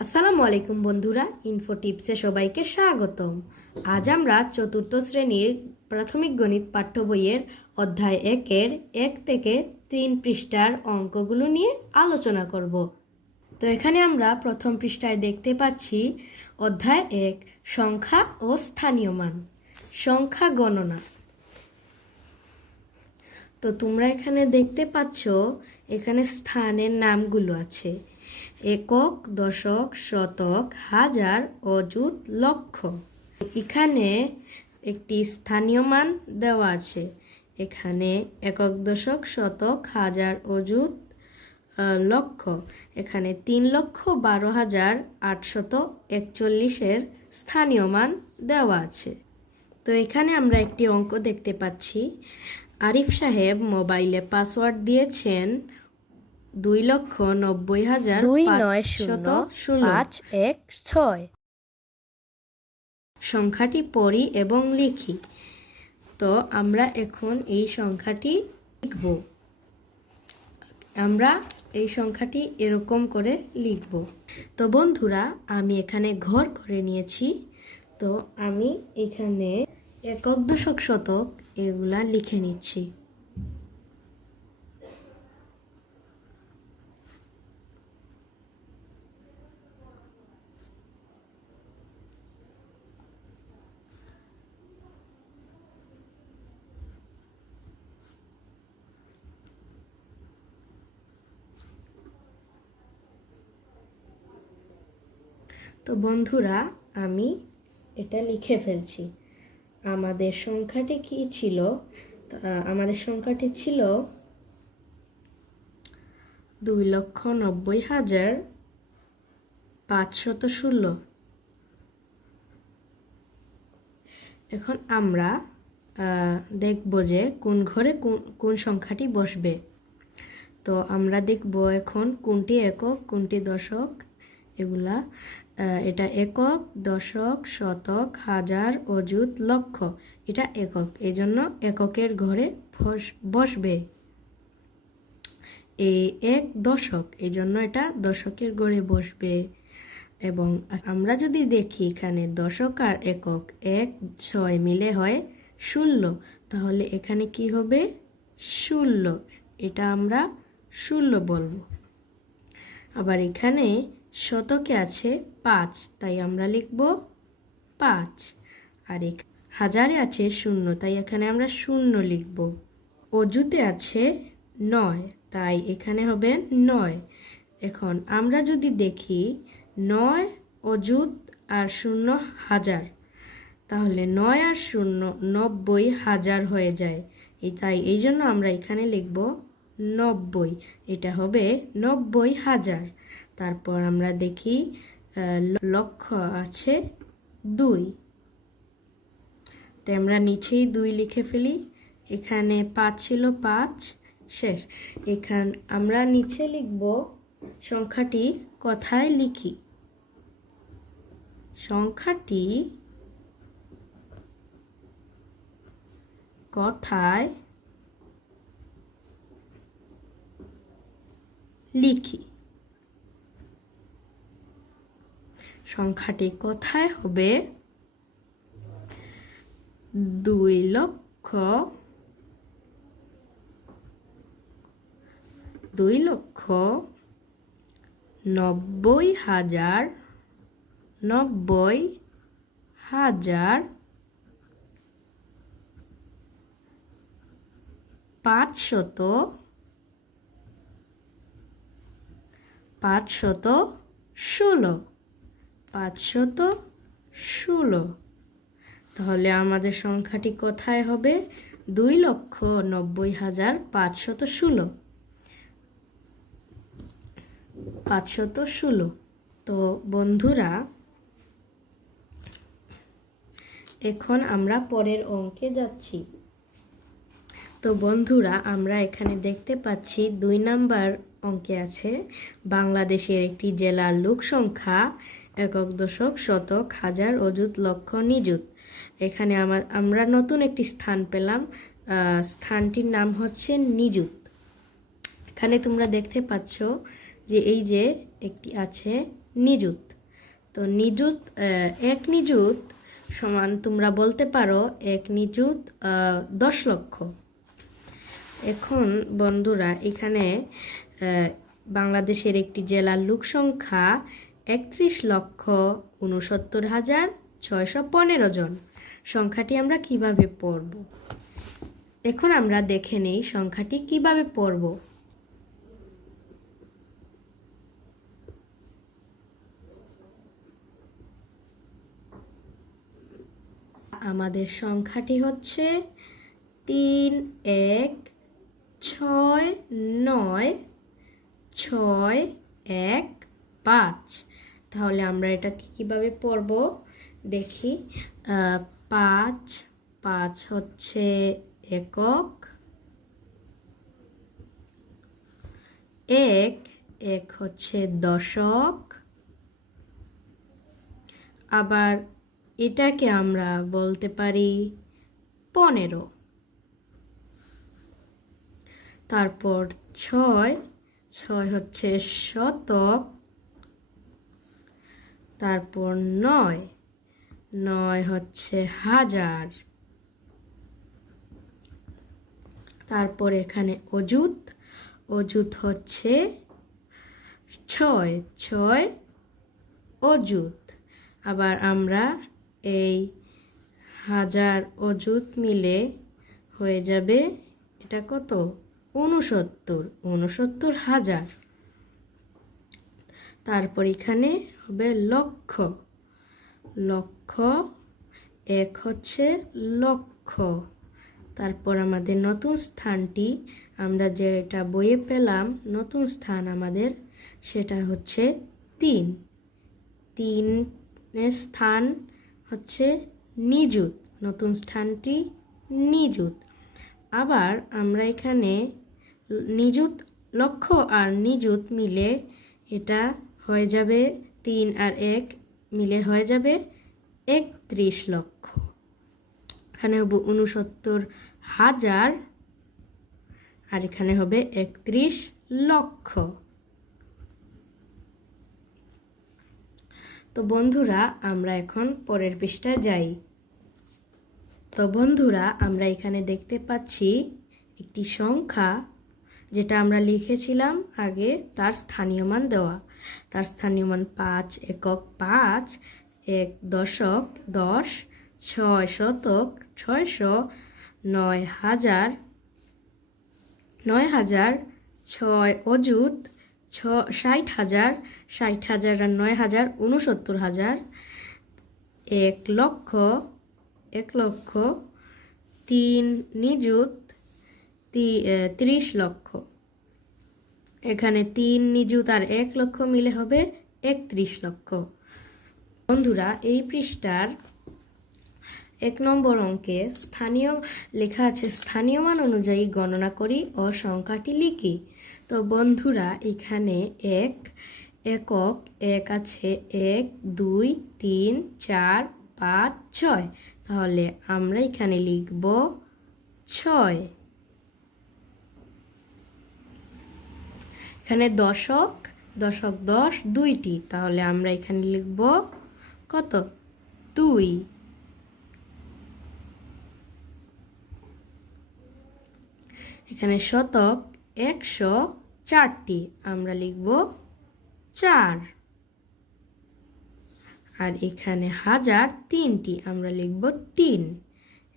আসসালামু আলাইকুম বন্ধুরা, ইনফো টিপসে সবাইকে স্বাগতম। আজ আমরা চতুর্থ শ্রেণীর প্রাথমিক গণিত পাঠ্য বইয়ের অধ্যায় 1-এর 1 থেকে 3 পৃষ্ঠার অঙ্কগুলো নিয়ে আলোচনা করব। তো এখানে আমরা প্রথম পৃষ্ঠায় দেখতে পাচ্ছি অধ্যায় 1, সংখ্যা ও স্থানীয় মান, সংখ্যা গণনা। তো তোমরা এখানে দেখতে পাচ্ছ এখানে স্থানের নামগুলো আছে: একক, দশক, শতক, হাজার, অযুত, লক্ষ। এখানে একটি স্থানীয় মান দেওয়া আছে। এখানে একক, দশক, শতক, হাজার, অযুত, লক্ষ। এখানে 3,12,841 স্থানীয় মান দেওয়া আছে। তো এখানে আমরা একটি অঙ্ক দেখতে পাচ্ছি। আরিফ সাহেব মোবাইলে পাসওয়ার্ড দিয়েছেন 2,90,516। সংখ্যাটি পড়ি এবং লিখি। তো আমরা এখন এই সংখ্যাটি লিখব। আমরা এই সংখ্যাটি এরকম করে লিখব। তো বন্ধুরা, আমি এখানে ঘর করে নিয়েছি। তো আমি এখানে একক, দশক, শতক এগুলা লিখে নিচ্ছি। তো বন্ধুরা, আমি এটা লিখে ফেলছি। আমাদের সংখ্যাটি কি ছিল? আমাদের সংখ্যাটি ছিল 2,90,516। এখন আমরা দেখব যে কোন ঘরে কোন সংখ্যাটি বসবে। তো আমরা দেখব এখন কোনটি একক, কোনটি দশক, এগুলা। এটা একক, দশক, শতক, হাজার, অযুত, লক্ষ। এটা একক, এই জন্য এককের ঘরে বসবে। এই এক দশক, এই জন্য এটা দশকের ঘরে বসবে। এবং আমরা যদি দেখি এখানে দশক আর একক 1-6 মিলে হয় 16, তাহলে এখানে কি হবে? 16। এটা আমরা 16 বলবো। আবার এখানে শতকে আছে 5, তাই আমরা লিখব 5। আর হাজারে আছে 0, তাই এখানে আমরা 0 লিখব। অযুতে আছে 9, তাই এখানে হবে 9। এখন আমরা যদি দেখি 9 অযুত আর 0 হাজার, তাহলে 9 আর 0 90,000 হয়ে যায়। তাই এই জন্য আমরা এখানে লিখব 90। এটা হবে 90,000। তারপর আমরা দেখি লক্ষ আছে 2, তাই আমরা নিচেই 2 লিখে ফেলি। এখানে 5 ছিল, 5 শেষ। আমরা নিচে লিখব সংখ্যাটি কোথায় লিখি। সংখ্যাটি কোথায় লিখি? সংখ্যাটি কোথায় হবে? 2,90,000 516। তাহলে আমাদের সংখ্যাটি কোথায় হবে? 2,90,516। তো বন্ধুরা, এখন আমরা পরের অঙ্কে যাচ্ছি। তো বন্ধুরা, আমরা এখানে দেখতে পাচ্ছি 2 নাম্বার অঙ্কে আছে বাংলাদেশের একটি জেলার লোক সংখ্যা, একক, দশক, শতক, হাজার, অযুত, লক্ষ, নিযুত। এখানে আমরা নতুন একটি স্থান পেলাম। স্থানটির নাম হচ্ছে নিযুত। এখানে তোমরা দেখতে পাচ্ছ যে এই যে একটি আছে নিযুত। তো নিযুত, এক নিযুত সমান তোমরা বলতে পারো এক নিযুত 10 লক্ষ। এখন বন্ধুরা এখানে বাংলাদেশের একটি জেলার লোক সংখ্যা 31,69,615 জন। সংখ্যাটি আমরা কিভাবে পড়ব? এখন আমরা দেখে নেই সংখ্যাটি কিভাবে পড়ব। আমাদের সংখ্যাটি হচ্ছে 3169,615। তাহলে আমরা এটা কিভাবে পড়ব দেখি। 5 5 হচ্ছে একক, 1 1 হচ্ছে দশক, আবার এটাকে আমরা বলতে পারি 15। তারপর 6 6 হচ্ছে শতক, তারপর 9 9 হচ্ছে হাজার, তারপর এখানে অযুত অযুত হচ্ছে 6 6 অযুত। আবার আমরা এই হাজার অযুত মিলে হয়ে যাবে এটা কত? 69,000। তারপর এখানে হবে লক্ষ লক্ষ, 1 হচ্ছে লক্ষ। তারপর আমাদের নতুন স্থানটি আমরা যেটা বইয়ে পেলাম, নতুন স্থান আমাদের সেটা হচ্ছে 3 3 স্থান হচ্ছে নিযুত, নতুন স্থানটি নিযুত। আবার আমরা এখানে নিযুত, লক্ষ আর নিযুত মিলে এটা হয়ে যাবে 3 আর 1 মিলে হয়ে যাবে 31 লক্ষ। এখানে হবে 69,000 আর এখানে হবে 31 লক্ষ। তো বন্ধুরা আমরা এখন পরের পৃষ্ঠায় যাই। তো বন্ধুরা আমরা এখানে দেখতে পাচ্ছি একটি সংখ্যা যেটা আমরা লিখেছিলাম আগে, তার স্থানীয় মান দেওয়া। তার স্থানীয় মান 5 একক 5, 1 দশক 10, 6 শতক 600, 9 হাজার 9,000, 6 অযুত 60,000 60,000 আর 9,000 69,000, 1 লক্ষ 1 লক্ষ, 3 নিযুত 30 লক্ষ। এখানে 3 নিযুত আর 1 লক্ষ মিলে হবে 31 লক্ষ। বন্ধুরা এই পৃষ্ঠার 1 নম্বর অঙ্কে স্থানীয় লেখা আছে, স্থানীয় মান অনুযায়ী গণনা করি ও সংখ্যাটি লিখি। তো বন্ধুরা এখানে একক 1 আছে, 1 2 3 4 5 6। তাহলে আমরা এখানে লিখব 6। এখানে দশক 10 দুইটি, তাহলে আমরা এখানে লিখব কত? 2। এখানে শতক 104টি, আমরা লিখব 4। আর এখানে হাজার 3টি, আমরা লিখব 3।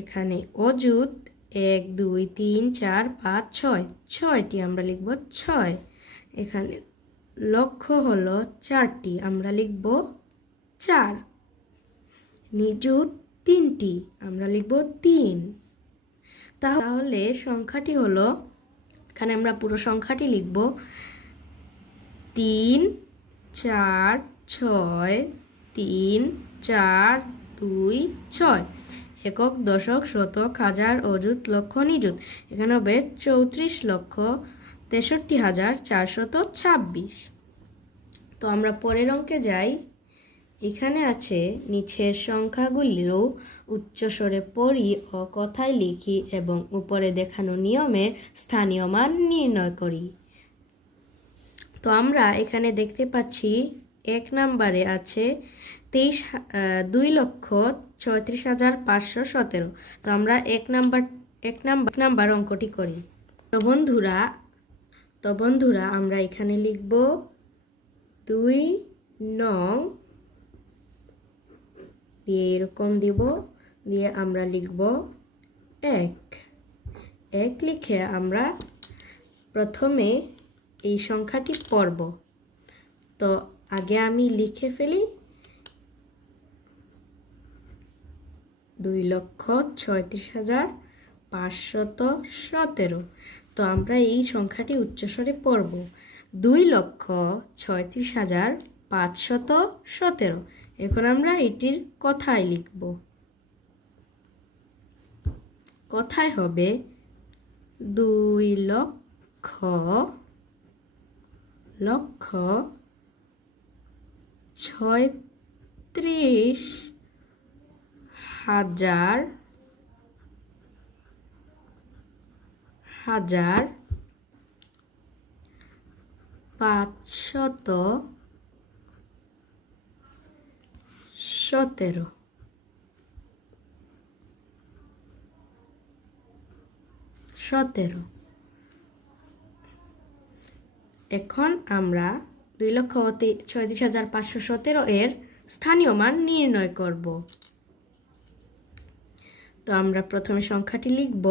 এখানে অযুত 1 2 3 4 5 6 6টি, আমরা লিখব 6। এখানে লক্ষ হলো 4টি, আমরা লিখব 4। নিযুত 3টি, আমরা লিখব 3। তাহলে সংখ্যাটি হলো, এখানে আমরা পুরো সংখ্যাটি লিখব 3 4 6 3 4 2 6। একক দশক শতক হাজার অযুত লক্ষ নিযুত। এখানে হবে 34,63,426। তো আমরা পরের অঙ্কে যাই। এখানে আছে নিচের সংখ্যাগুলিও উচ্চস্বরে পড়ি ও কথায় লিখি এবং উপরে দেখানো নিয়মে স্থানীয় মান নির্ণয় করি। তো আমরা এখানে দেখতে পাচ্ছি এক নাম্বারে আছে 2,36,517। তো আমরা এক নাম্বার অঙ্কটি করি। তো বন্ধুরা আমরা এখানে লিখব 2 নং দিয়ে এরকম দিব, দিয়ে আমরা লিখব 1 লিখে আমরা প্রথমে এই সংখ্যাটি পড়ব। তো আগে আমি লিখে ফেলি 2,36,517। তো আমরা এই সংখ্যাটি উচ্চস্বরে পড়ব 2,36,517। এখন আমরা এটির কথায় লিখব। কথায় হবে 2,36,517। এখন আমরা 2,36,517 এর স্থানীয় মান নির্ণয় করব। তো আমরা প্রথমে সংখ্যাটি লিখব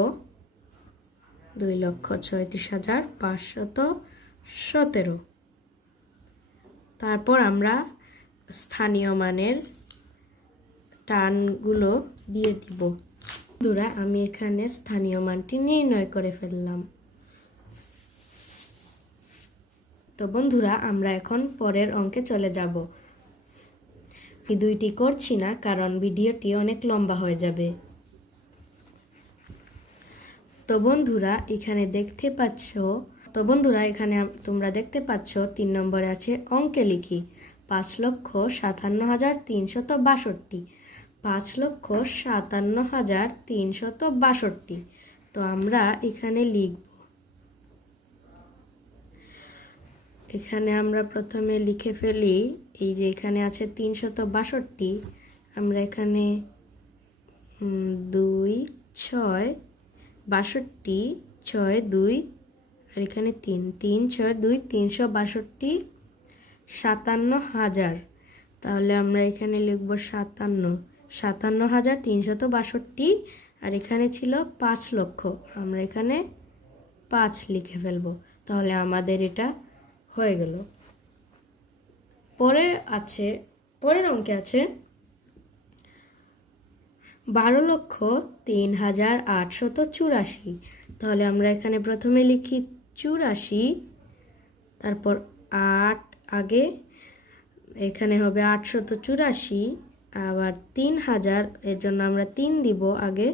2,36,517। তারপর আমরা স্থানীয় মানের টার্মগুলো দিয়ে দিব। বন্ধুরা আমি এখানে স্থানীয় মানটি নির্ণয় করে ফেললাম। তো বন্ধুরা আমরা এখন পরের অঙ্কে চলে যাব। এই দুইটি করছি না কারণ ভিডিওটি অনেক লম্বা হয়ে যাবে। তো বন্ধুরা এখানে তোমরা দেখতে পাচ্ছ 3 নম্বরে আছে অঙ্কে লিখি 5,57,362। 5,57,362। তো আমরা এখানে লিখব। এখানে আমরা প্রথমে লিখে ফেলি, এই যে এখানে আছে 362, আমরা এখানে 2 6 62 6 2 আর এখানে 3 3 6 2 362 57,000। তাহলে আমরা এখানে লিখব 57,362 আর এখানে ছিল 5 লক্ষ, আমরা এখানে 5 লিখে ফেলব। তাহলে আমাদের এটা হয়ে গেল। পরের অঙ্কে আছে 12,03,884। তাহলে আমরা এখানে প্রথমে লিখি 84, তারপর 8 আগে, এখানে হবে 884, আবার 3,000, এর জন্য আমরা 3 দিব আগে,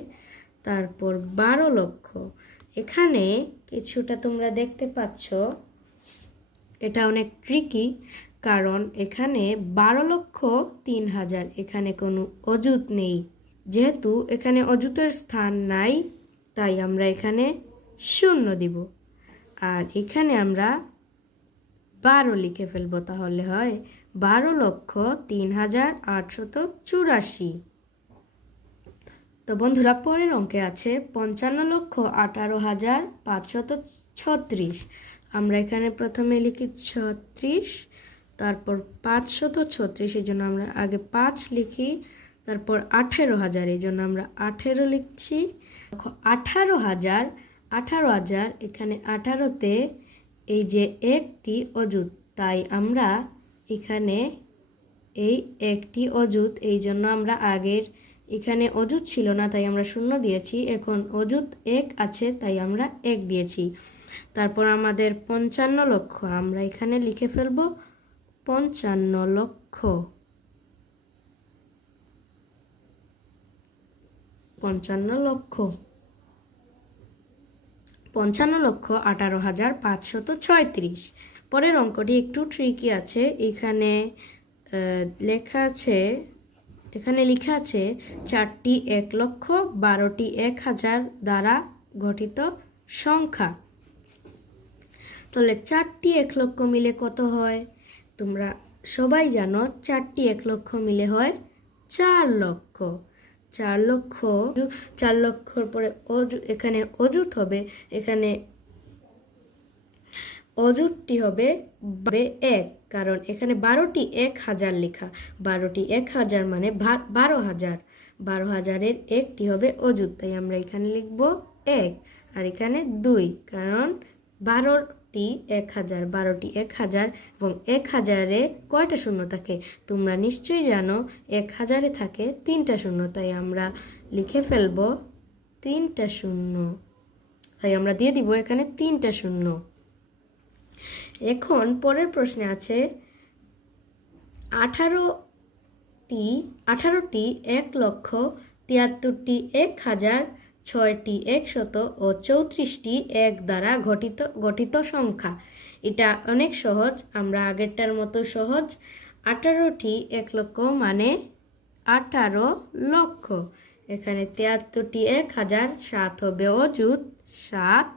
তারপর 12 লক্ষ। এখানে কিছুটা তোমরা দেখতে পাচ্ছ, এটা অনেক ট্রিকি, কারণ এখানে 12,03,000, এখানে কোনো অযুত নেই। যেহেতু এখানে অযুতের স্থান নাই, তাই আমরা এখানে 0 দিব, আর এখানে আমরা 12 লিখে ফেলবো। তাহলে হয় 12,03,884। তো বন্ধুরা পরের অঙ্কে আছে 55,18,536। আমরা এখানে প্রথমে লিখি 36, তারপর 536, এই জন্য আমরা আগে 5 লিখি, তারপর 18,000, এই জন্য আমরা 18 লিখছি। 18,000, এখানে 18তে এই যে একটি অযুত, তাই আমরা এখানে এই একটি অযুত, এই জন্য আমরা আগের এখানে অযুত ছিল না, তাই আমরা 0 দিয়েছি। এখন অযুত 1 আছে, তাই আমরা 1 দিয়েছি। তারপর আমাদের 55 লক্ষ, আমরা এখানে লিখে ফেলব 55 লক্ষ। 18,536। পরের অঙ্কটি একটু ট্রিকি আছে। এখানে লেখা আছে 4টি 1 লক্ষ, 12টি 1,000 দ্বারা গঠিত সংখ্যা। তাহলে 4টি 1 লক্ষ মিলে কত হয়? তোমরা সবাই জানো 4টি 1 লক্ষ মিলে হয় 4 লক্ষ। 4 লক্ষ, 4 লক্ষর পরে এখানে অযুত হবে, এখানে অযুতটি হবে 1, কারণ এখানে 12টি 1000 লেখা। 12টি 1000 মানে 12,000। 12,000-এর একটি হবে অযুত, তাই আমরা এখানে লিখব 1, আর এখানে 2, কারণ 12টি 1000, 12টি 1000 এবং 1000-এ কয়টা শূন্য থাকে? তোমরা নিশ্চয়ই জানো 1000-এ থাকে 3টা শূন্য, তাই আমরা লিখে ফেলব 3টা শূন্য। তাই আমরা দিয়ে দিব এখানে 3টা শূন্য। এখন পরের প্রশ্নে আছে 18টি 1 লক্ষ, 73টি 1000, 6টি 100 ও 34টি 1 দ্বারা গঠিত সংখ্যা। এটা অনেক সহজ, আমরা আগেরটার মতো সহজ। 18টি 1 লক্ষ মানে 18 লক্ষ। এখানে 73টি 1000, 7 হবে অযুত 7,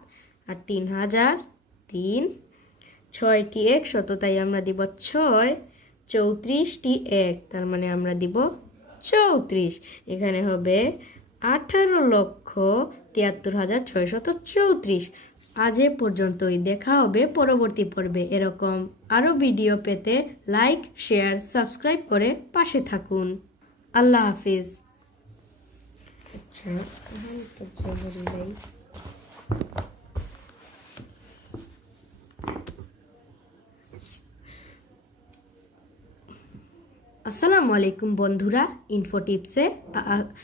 আর 3000 3, 6টি 100, তাই আমরা দিব 6, 34টি 1, তার মানে আমরা দিব 34। এখানে হবে 18,73,634। আজ এ পর্যন্তই, দেখা হবে পরবর্তী পর্বে। এরকম আরও ভিডিও পেতে লাইক, শেয়ার, সাবস্ক্রাইব করে পাশে থাকুন। আল্লাহ হাফিজ। আচ্ছা, আসসালামু আলাইকুম বন্ধুরা, ইনফো টিপসে